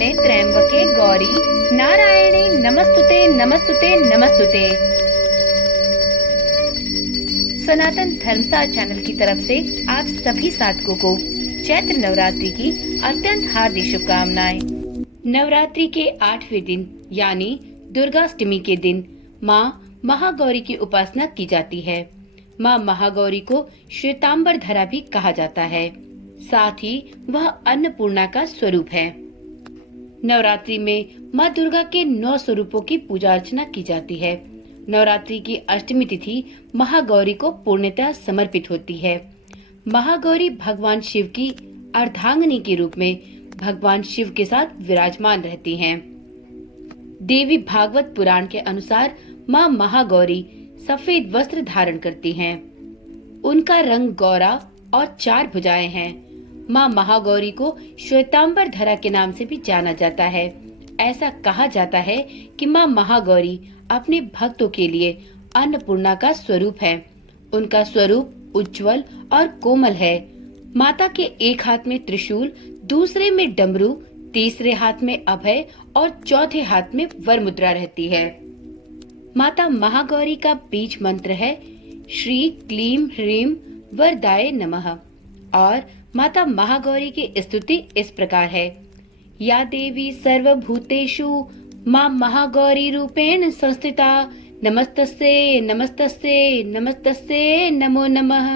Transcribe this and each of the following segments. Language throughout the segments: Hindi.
शरण्ये त्र्यंबके गौरी नारायणी नमस्तुते नमस्तुते नमस्तुते। सनातन धर्मसार चैनल की तरफ से आप सभी साधकों को चैत्र नवरात्रि की अत्यंत हार्दिक शुभकामनाएं। नवरात्रि के 8वें दिन यानी दुर्गाष्टमी के दिन माँ महागौरी की उपासना की जाती है। माँ महागौरी को श्वेतांबर धरा भी कहा जाता है, साथ ही वह अन्नपूर्णा का स्वरूप है। नवरात्रि में माँ दुर्गा के 9 स्वरूपों की पूजा अर्चना की जाती है। नवरात्रि की अष्टमी तिथि महागौरी को पूर्णतः समर्पित होती है। महागौरी भगवान शिव की अर्धांगिनी के रूप में भगवान शिव के साथ विराजमान रहती हैं। देवी भागवत पुराण के अनुसार माँ महागौरी सफेद वस्त्र धारण करती हैं। उनका रंग गौरा और 4 भुजाएं हैं। माँ महागौरी को श्वेतांबर धरा के नाम से भी जाना जाता है। ऐसा कहा जाता है कि माँ महागौरी अपने भक्तों के लिए अन्नपूर्णा का स्वरूप है। उनका स्वरूप उज्जवल और कोमल है। माता के एक हाथ में त्रिशूल, दूसरे में डमरू, तीसरे हाथ में अभय और चौथे हाथ में वर मुद्रा रहती है। माता महागौरी का बीज मंत्र है श्री क्लीम ह्रीम वरदाय नमः और माता महागौरी की स्तुति इस प्रकार है। या देवी सर्वभूतेषु मां महागौरी रूपेण संस्थिता नमस्तस्ये नमस्तस्ये नमस्तस्ये नमो नमः।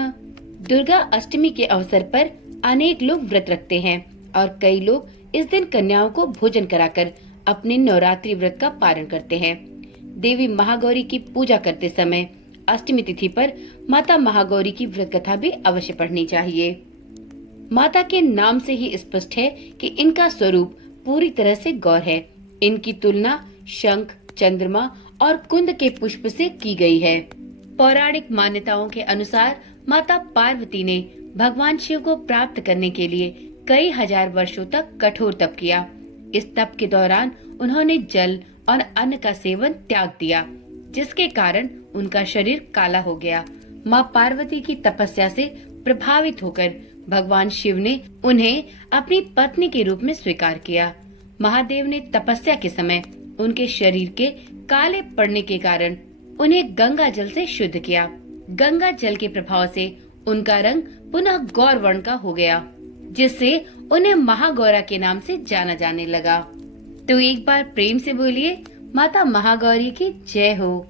दुर्गा अष्टमी के अवसर पर अनेक लोग व्रत रखते हैं और कई लोग इस दिन कन्याओं को भोजन कराकर अपने नवरात्रि व्रत का पारण करते हैं। देवी महागौरी की पूजा करते समय अष्टमी तिथि पर माता महागौरी की व्रत कथा भी अवश्य पढ़नी चाहिए। माता के नाम से ही स्पष्ट है कि इनका स्वरूप पूरी तरह से गौर है। इनकी तुलना शंख, चंद्रमा और कुंद के पुष्प से की गई है। पौराणिक मान्यताओं के अनुसार माता पार्वती ने भगवान शिव को प्राप्त करने के लिए कई हजार वर्षों तक कठोर तप किया। इस तप के दौरान उन्होंने जल और अन्न का सेवन त्याग दिया, जिसके कारण उनका शरीर काला हो गया। माँ पार्वती की तपस्या से प्रभावित होकर भगवान शिव ने उन्हें अपनी पत्नी के रूप में स्वीकार किया। महादेव ने तपस्या के समय उनके शरीर के काले पड़ने के कारण उन्हें गंगा जल से शुद्ध किया। गंगा जल के प्रभाव से उनका रंग पुनः गौर वर्ण का हो गया, जिससे उन्हें महागौरा के नाम से जाना जाने लगा। तो एक बार प्रेम से बोलिए, माता महागौरी की जय हो,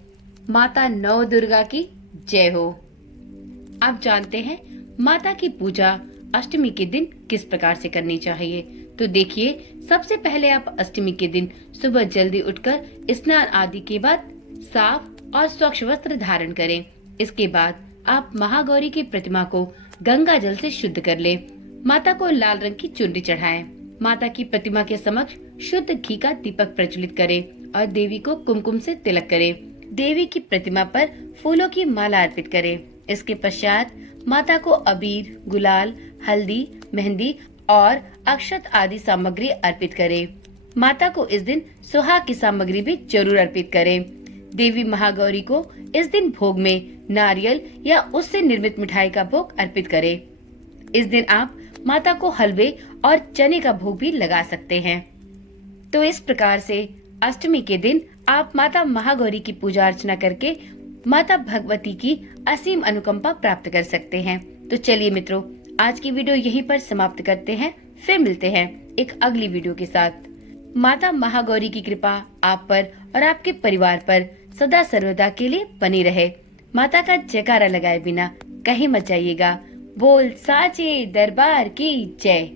माता नव दुर्गा की जय हो। आप जानते हैं माता की पूजा अष्टमी के दिन किस प्रकार से करनी चाहिए? तो देखिए, सबसे पहले आप अष्टमी के दिन सुबह जल्दी उठकर स्नान आदि के बाद साफ और स्वच्छ वस्त्र धारण करें। इसके बाद आप महागौरी की प्रतिमा को गंगा जल से शुद्ध कर लें। माता को लाल रंग की चुनरी चढ़ाएं। माता की प्रतिमा के समक्ष शुद्ध घी का दीपक प्रज्वलित करें और देवी को कुमकुम से तिलक करें। देवी की प्रतिमा पर फूलों की माला अर्पित करें। इसके पश्चात माता को अबीर, गुलाल, हल्दी, मेहंदी और अक्षत आदि सामग्री अर्पित करें। माता को इस दिन सुहाग की सामग्री भी जरूर अर्पित करें। देवी महागौरी को इस दिन भोग में नारियल या उससे निर्मित मिठाई का भोग अर्पित करें। इस दिन आप माता को हलवे और चने का भोग भी लगा सकते हैं। तो इस प्रकार से अष्टमी के दिन आप माता महागौरी की पूजा अर्चना करके माता भगवती की असीम अनुकंपा प्राप्त कर सकते हैं। तो चलिए मित्रों, आज की वीडियो यहीं पर समाप्त करते हैं। फिर मिलते हैं एक अगली वीडियो के साथ। माता महागौरी की कृपा आप पर और आपके परिवार पर सदा सर्वदा के लिए बनी रहे। माता का जयकारा लगाए बिना कहीं मत जाइएगा। बोल साचे दरबार की जय।